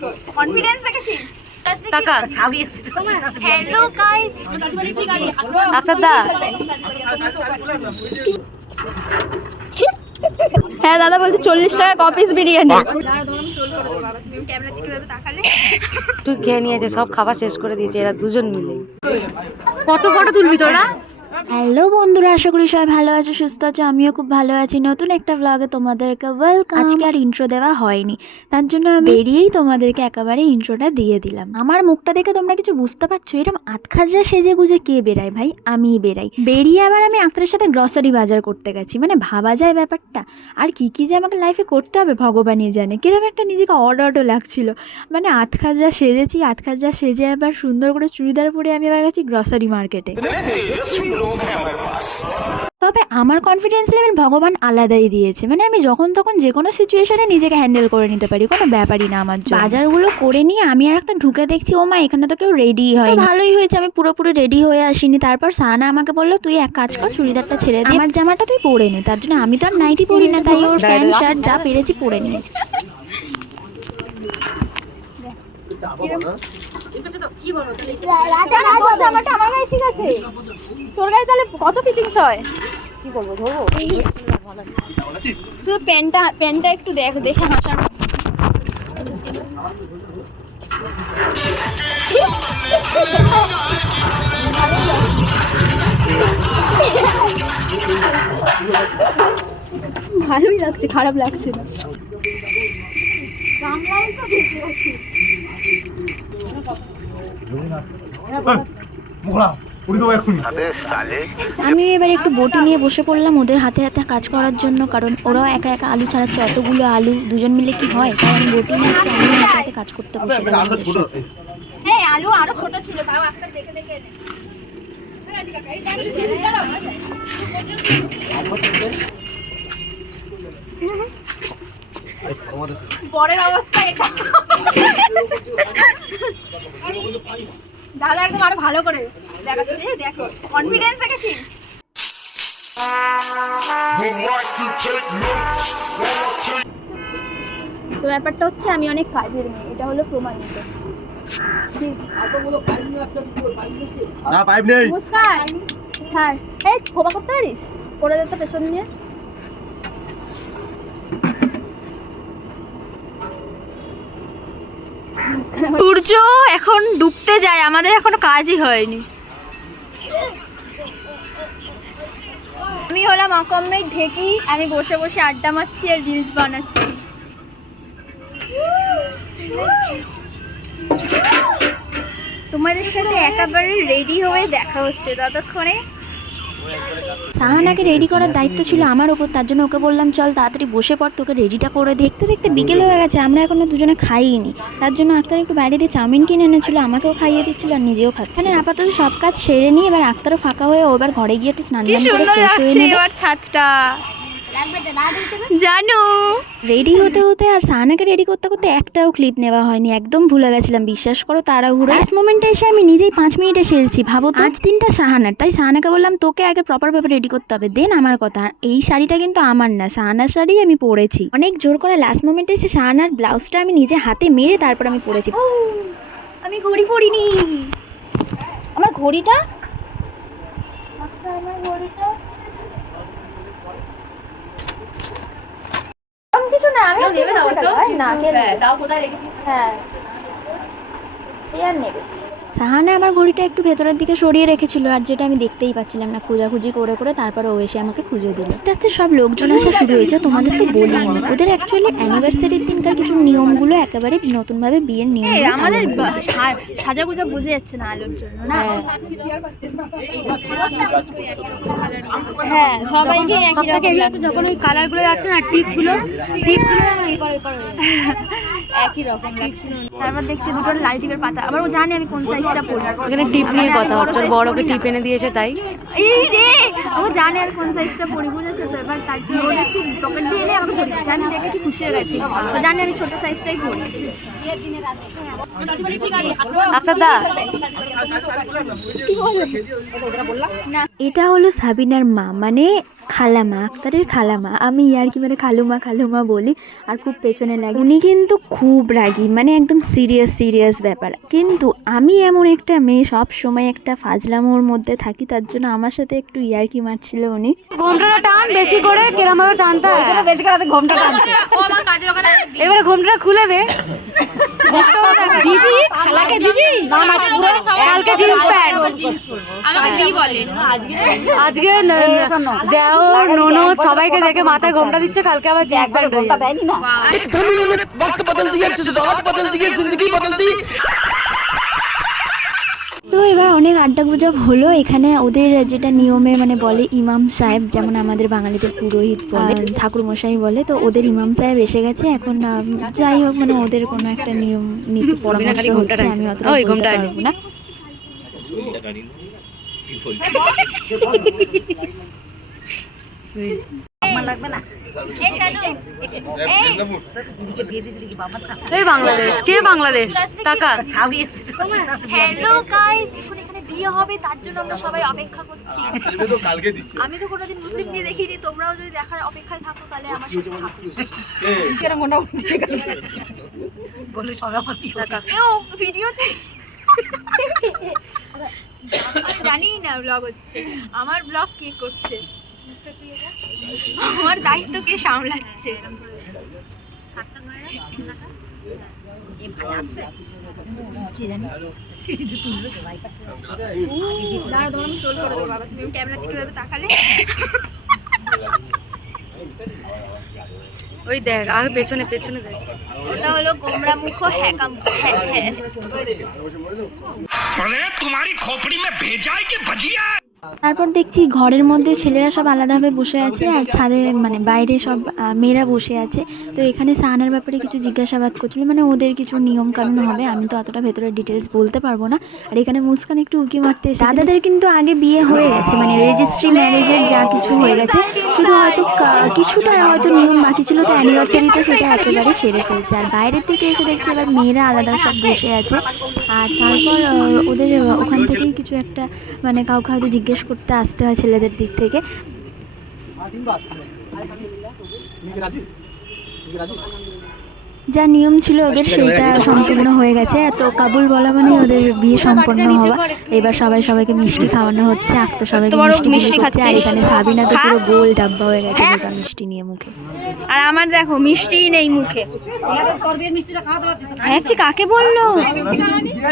দেখো কনফিডেন্স দেখেছিস? টাকা হ্যালো গাইস, ডাক্তার দা। হ্যাঁ দাদা বলছে 40 টাকা কপিস বিরিয়ানি। তুই খেয়ে নিয়েছে, সব খাবার শেষ করে দিয়েছে এরা দুজন মিলে। কত ফটো তুলবি তোরা? হ্যালো বন্ধুরা, আশা করি সবাই ভালো আছো, সুস্থ আছো। আমিও খুব ভালো আছি। নতুন একটা ব্লগে তোমাদেরকে ওয়েলকাম। আজকে আর ইন্ট্রো দেওয়া হয়নি, তার জন্য আমি বেরিয়েই তোমাদেরকে একেবারে ইন্ট্রোটা দিয়ে দিলাম। আমার মুখটা দেখে তোমরা কিছু বুঝতে পারছো? এরকম আতখাজরা সেজে গুজে কে বেরায় ভাই? আমিই বেরাই। বেরিয়ে আবার আমি আক্তারের সাথে গ্রসারি বাজার করতে গেছি। মানে ভাবা যায় ব্যাপারটা? আর কি কি যে আমাকে লাইফে করতে হবে ভগবানই জানে। কিরকম একটা নিজেকে অড লাগছিল। মানে আতখাজরা সেজেছি, আতখাজরা সেজে আবার সুন্দর করে চুড়িদার পরে আমি আবার গেছি গ্রসারি মার্কেটে। তবে আমার কনফিডেন্স লেভেল ভগবান আলাদাই দিয়েছে। মানে আমি যখন তখন যে কোনো সিচুয়েশনে নিজেকে হ্যান্ডেল করে নিতে পারি, কোনো ব্যাপারই না আমার জন্য। বাজারগুলো করে নিয়ে আমি আর একটা ঢুকে দেখছি, ও মা এখানে তো কেউ রেডি হয়। ভালোই হয়েছে আমি পুরোপুরি রেডি হয়ে আসিনি। তারপর সাহানা আমাকে বললো, তুই এক কাজ কর, চুড়িদারটা ছেড়ে দে, আমার জামাটা তুই পরে নে। তার জন্য আমি তো আর নাইটি পরি না, তাই ওর প্যান্ট শার্ট যা পেরেছি পরে নিয়েছি। জামাটা আমার গায়ে ঠিক আছে, তোর গায়ে তাহলে কত ফিটিংস হয়? কি করবো, ধরবো? শুধু প্যান্টটা একটু দেখে হাসার। ভালোই লাগছে, খারাপ লাগছে না। আমি এবার একটু বটি নিয়ে বসে পড়লাম ওদের হাতে হাতে কাজ করার জন্য, কারণ ওরাও একা একা আলু ছাড়াচ্ছে। অতগুলো আলু দুজন মিলে কি হয়? তাই আমি বটি নিয়ে আমি হাতে হাতে কাজ করতে বসে গেলাম। হ্যাঁ আলু আরো ছোট ছিল, তাও একটা দেখে দেখে বরের অবস্থা এটা। দাদা একদম আরো ভালো করে দেখাচ্ছে, দেখো কনফিডেন্স দেখেছিস? তো ব্যাপারটা হচ্ছে আমি অনেক কাজের মেয়ে, এটা হলো প্রমাণিত। না পাইপ নেই। মুস্কান ছাড়, এই খোপা করতে পারিস? করে দে তো পেছন দিয়ে। সূর্য এখন ডুবতে যায়, আমাদের এখনো কাজই হয়নি। আমি হলাম অকম্মের ঢেকি, আমি বসে বসে আড্ডা মারছি আর রিলস বানাচ্ছি। তোমাদের সাথে একেবারে রেডি হয়ে দেখা হচ্ছে ততক্ষণে। সাহানাকে রেডি করার দায়িত্ব ছিল আমার ওপর, তার জন্য ওকে বললাম চল তাড়াতাড়ি বসে পড়, তোকে রেডিটা করে। দেখতে দেখতে বিকেল হয়ে গেছে, আমরা এখনো দুজনে খাইনি। তার জন্য আক্তার একটু বাইরে দিয়ে চাউমিন কিনে এনেছিল, আমাকেও খাইয়ে দিচ্ছিল আর নিজেও খাচ্ছে। মানে আপাতত সব কাজ সেরে নিয়ে এবার আক্তারও ফাঁকা হয়ে ও এবার ঘরে গিয়ে একটু স্নান করে ফ্রেশ হয়ে নেবে। এবার ছাদটা জানো রেডি হতে হতে আর সাহানাকে রেডি করতে করতে একটাও ক্লিপ নেওয়া হয়নি, একদম ভুলে গেছিলাম। বিশ্বাস করো, তাড়াহুড়ো লাস্ট মোমেন্টে এসে আমি নিজেই 5 মিনিটে সেরেছি। ভাবো তো, আজ দিনটা সাহানার, তাই সাহানাকে বললাম তোকে আগে প্রপারভাবে রেডি করতে হবে, দেন আমার কথা। আর এই শাড়িটা কিন্তু আমার না, সাহানার শাড়ি আমি পরেছি। অনেক জোর করে লাস্ট মোমেন্টে এসে সাহানার ব্লাউজটা আমি নিজে হাতে মেরে তারপর আমি পরেছি। আমি ঘড়ি পরিনি, আমার ঘড়িটা কিছু না, আমি না হ্যাঁ নেবে। সাহানা আমার ঘড়িটা একটু ভেতরের দিকে সরিয়ে রেখেছিল, আর যেটা আমি দেখতেই পাচ্ছিলাম না। খোঁজাখুঁজি করে করে তারপরে ও এসে আমাকে খুঁজে দিল। আস্তে আস্তে সব লোকজন আসা শুরু হয়েছে। তোমাদের তো বলিনি, ওদের অ্যাকচুয়ালি অ্যানিভার্সারির দিনকার কিছু নিয়মগুলো একেবারে নতুনভাবে বিয়ের নিয়ম। আমাদের সাজাগুজা বুঝে যাচ্ছে না আলোর জন্য না। হ্যাঁ সবাইকে যখন ওই কালারগুলো যাচ্ছে না, টিপগুলো একই রকম লাগছে। তারপর দেখছি দুটো লাল টিপের পাতা, আবার ও জানে আমি কোন সাইজটা পরি। এখানে টিপ নিয়ে কথা হচ্ছে, বড়কে টিপ এনে দিয়েছে তাই। এই রে, ও জানে আমি কোন সাইজটা পরি, বুঝেছো তো? এবার তার জন্য ও দেখছি পকেট দিয়ে এনে আমাকে ধরে দিচ্ছে। আমি দেখে কি খুশি হয়ে গেছি, ও জানে আমি ছোট সাইজটাই পরি। ডাক্তার দা, এটা হলো সাবিনার মা, মানে খালামা, আক্তারের খালামা। আমি ইয়ার্কি মানে খালুমা বলি আর খুব পেছনে লাগে। উনি কিন্তু খুব রাগী, মানে একদম সিরিয়াস ব্যাপার। কিন্তু আমি এমন একটা মেয়ে, সব সময় একটা ফাজলামোর মধ্যে থাকি, তার জন্য আমার সাথে একটু ইয়ার্কি মারছিল উনি। ঘোমটাটা টান বেশি করে, কেরম ভাবে টানটা বেশি করে ঘোমটা টানছে। এবারে ঘোমটা খুলে দে দিদি, খালাকে দিদি, কালকে জিন্স প্যান্ট আমাকে দি বলে আজকে দেওর ননদ সবাইকে দেখে মাথায় ঘোমটা দিচ্ছে, কালকে আবার জিন্স প্যান্ট হয়ে যাবে। वक्त बदल दिया, जज्बात बदल दिए, जिंदगी बदल दी। তো এবার অনেক আড্ডা গুজব হলো এখানে। ওদের যেটা নিয়মে মানে বলে ইমাম সাহেব, যেমন আমাদের বাঙালিদের পুরোহিত বলে, ঠাকুর মশাই বলে, তো ওদের ইমাম সাহেব এসে গেছে এখন। যাই হোক, মানে ওদের কোনো একটা নিয়ম নীতি পরামর্শ হচ্ছে, আমি অতটা বলতে পারবো না। এই বাংলাদেশ, কে বাংলাদেশ টাকা। হ্যালো গাইস, এখন এখানে বিয়ে হবে, তার জন্য আমরা সবাই অপেক্ষা করছি। কালকে দিচ্ছি। আমি তো কোনোদিন মুসলিম বিয়ে দেখিনি, তোমরাও যদি দেখার অপেক্ষায় থাকো তাহলে আমার সাথে থাকো। ভিডিওতে জানি না ব্লগ হচ্ছে, আমার ব্লগ কে করছে, আমার দায়িত্ব কে সামলাচ্ছে। দাঁড়া, তোমার আমি ট্রোল করে দেবো বাবা, তুমি ক্যামেরা দিকে ভাবে তাকালে। ওই দেখ আগে পেছনে পেছনে দেখ, ওটা হলো গোমরা মুখ হ্যাকা মুখ। হ্যাঁ अरे तुम्हारी खोपड़ी में भेजा है कि भजिया। তারপর দেখছি ঘরের মধ্যে ছেলেরা সব আলাদাভাবে বসে আছে আর ছাদে মানে বাইরে সব মেয়েরা বসে আছে। তো এখানে সাহানার ব্যাপারে কিছু জিজ্ঞাসাবাদ করছিল, মানে ওদের কিছু নিয়ম কানুন হবে, আমি তো অতটা ভেতরে ডিটেলস বলতে পারবো না। আর এখানে মুস্কান একটু উকি মারতে এসেছে। দাদাদের কিন্তু আগে বিয়ে হয়ে গেছে, মানে রেজিস্ট্রি ম্যারেজের যা কিছু হয়ে গেছে, শুধু হয়তো কিছুটা হয়তো নিয়ম বাকি ছিল, তো অ্যানিভার্সারিতে সেটা একেবারে সেরে ফেলছে। আর বাইরের থেকে এসে দেখছি এবার মেয়েরা আলাদা সব বসে আছে। আর তারপর ওদের ওখান থেকেই কিছু একটা মানে কাউকে হয়তো জিজ্ঞেস করতে আসতে হয় ছেলেদের দিক থেকে। যা নিয়ম ছিল ওদের সেটা সম্পূর্ণ হয়ে গেছে। তো কাবুল বলা মানে ওদের বিয়ে সম্পন্ন হওয়া। এবার সবাই সবাইকে মিষ্টি খাওয়ানো হচ্ছে, আক্ত সবাইকে মিষ্টি খাচ্ছে। আর এখানে সাবিনা তো পুরো গোল ডাব্বা হয়ে গেছে গোটা মিষ্টি নিয়ে মুখে। আর আমার দেখো মিষ্টি নেই মুখে। ভাবছি কাকে বললো,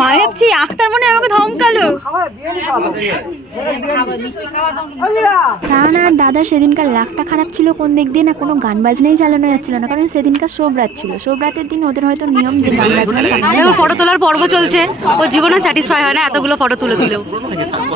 ভাবছি আক্তার মনে আমাকে ধমকালো। সাহানা আর দাদার সেদিনকার লাকটা খারাপ ছিল কোন দিক দিয়ে, না কোনো গান বাজনাই চালানো যাচ্ছিল না, কারণ সেদিনকার শোভ রাত ছিল। শোভ রাতের দিন ওদের হয়তো নিয়ম যে গান বাজনা চালানো। ফটো তোলার পর্ব চলছে, ও জীবনে স্যাটিসফাই হয় না এতগুলো ফটো তুলেও।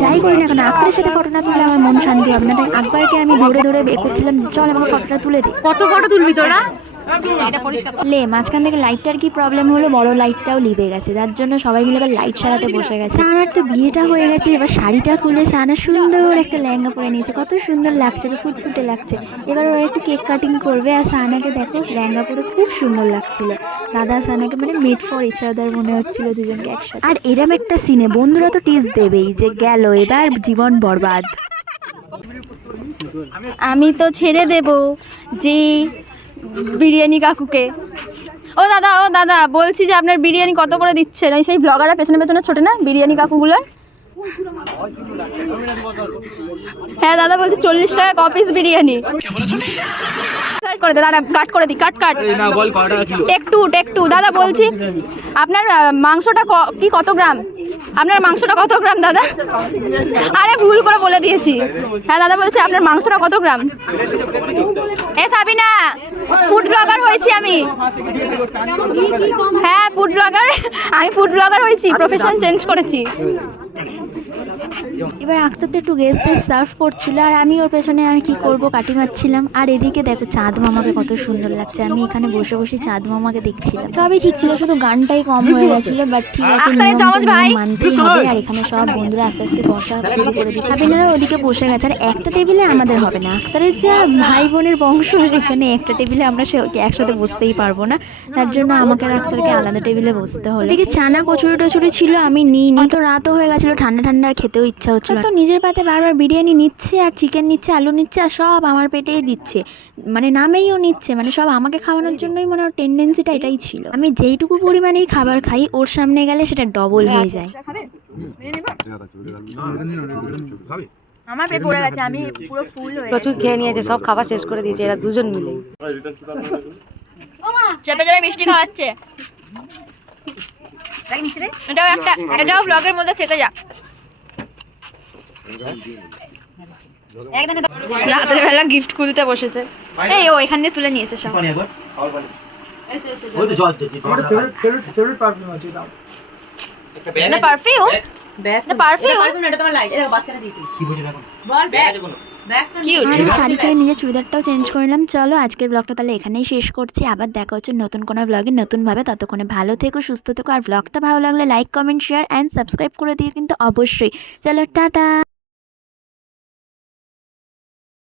যাই করি না কেন, আক্তারের সাথে ফটো না তুললে আমার মন শান্তি হবে না। তাই আকবরকে আমি ধরে এ করছিলাম যে চল আমাকে ফটোটা তুলে দে। কত ফটো তুলবি তোরা? লে মাঝখান থেকে লাইটটার কি প্রবলেম হলো, বড় লাইটটাও লিবে গেছে, যার জন্য সবাই মিলে এবার লাইট সারাতে বসে গেছে। সাহানার তো বিয়েটা হয়ে গেছে, এবার শাড়িটা খুলে সাহানা সুন্দর একটা লেহেঙ্গা পরে নিয়েছে, কত সুন্দর লাগছে, ফুটফুটে লাগছে। এবার ওরা একটু কেক কাটিং করবে, আর সাহানাকে দেখো লেহেঙ্গা পরে খুব সুন্দর লাগছিল। দাদা সাহানাকে মানে মেড ফর ইচ আদার মনে হচ্ছিল দুজনকে একসাথে। আর এরম একটা সিনে বন্ধুরা তো টিজ দেবেই যে গেল এবার জীবন বরবাদ। আমি তো ছেড়ে দেব যে বিরিয়ানি কাকুকে। ও দাদা বলছি যে আপনার বিরিয়ানি কত করে দিচ্ছেন? ওই সেই ব্লগাররা পেছনে পেছনে ছোটে না বিরিয়ানি কাকুগুলোর। হ্যাঁ দাদা বলছি 40 টাকা ক পিস বিরিয়ানি। করে দে দাদা, কাট করে দিই, কাট টেক টু। দাদা বলছি আপনার মাংসটা কত গ্রাম? আপনার মাংসটা কত গ্রাম দাদা? আরে ভুল করে বলে দিয়েছি। হ্যাঁ দাদা বলছি আপনার মাংসটা কত গ্রাম? এ সাবিনা, ফুড ব্লগার হয়েছি আমি। হ্যাঁ ফুড ব্লগার হয়েছি, প্রফেশন চেঞ্জ করেছি। এবার আক্তার তো একটু গেস্টদের সার্ভ করছিল, আর আমি ওর পেছনে আর কি করব কাটি মারছিলাম। আর এদিকে দেখো চাঁদ মামাকে কত সুন্দর লাগছে, আমি এখানে বসে বসে চাঁদ মামাকে দেখছিলাম। সবই ঠিক ছিল, শুধু গানটাই কম হয়ে গেছিল, বাট ঠিক আছে মানতেই হবে। আর এখানে সব বন্ধুরা আস্তে আস্তে বসা শুরু করে দিচ্ছে। সাবিনারা ওদিকে বসে গেছে, আর একটা টেবিলে আমাদের হবে না। আক্তারের যা ভাই বোনের বংশ, সেখানে একটা টেবিলে আমরা একসাথে বসতেই পারবো না, তার জন্য আমাকে আর আক্তারকে আলাদা টেবিলে বসতে হলো। এদিকে চানা কচুরি টচুরি ছিল, আমি নিই তো রাতও হয়ে গেছিলো, ঠান্ডা আর খেতেও ইচ্ছা ইচ্ছা হচ্ছিল। তো নিজের পাতে বারবার বিরিয়ানি নিচ্ছে আর চিকেন নিচ্ছে, আলু নিচ্ছে, আর সব আমার পেটেই দিচ্ছে, মানে নামেইও নিচ্ছে, মানে সব আমাকে খাওয়ানোর জন্যই মনে হয় টেন্ডেন্সিটা এটাই ছিল। আমি যেইটুকু পরিমাণেই খাবার খাই ওর সামনে গেলে সেটা ডবল হয়ে যায়। আমার পেট পড়ে গেছে, আমি পুরো ফুল হয়ে প্রচুর খেয়ে নিয়েছে, সব খাবার শেষ করে দিয়েছে এরা দুজন মিলে। চেপে চেপে মিষ্টি খাওয়াচ্ছে। এটাও ব্লগের মধ্যে থেকে যাক। রাতের বেলা গিফট খুলতে বসেছে, এই ও এখান দিয়ে তুলে নিয়েছে সব। পারফিউম শাড়ি ছেড়ে নিজের চুড়িদারটাও চেঞ্জ করে নিলাম। চলো আজকের ব্লগটা তাহলে এখানেই শেষ করছি, আবার দেখা হচ্ছে নতুন কোনো ব্লগে নতুনভাবে। ততক্ষণে ভালো থেকো, সুস্থ থেকো, আর ব্লগটা ভালো লাগলে like, comment, share and subscribe করে দিও কিন্তু অবশ্যই। চলো টাটা।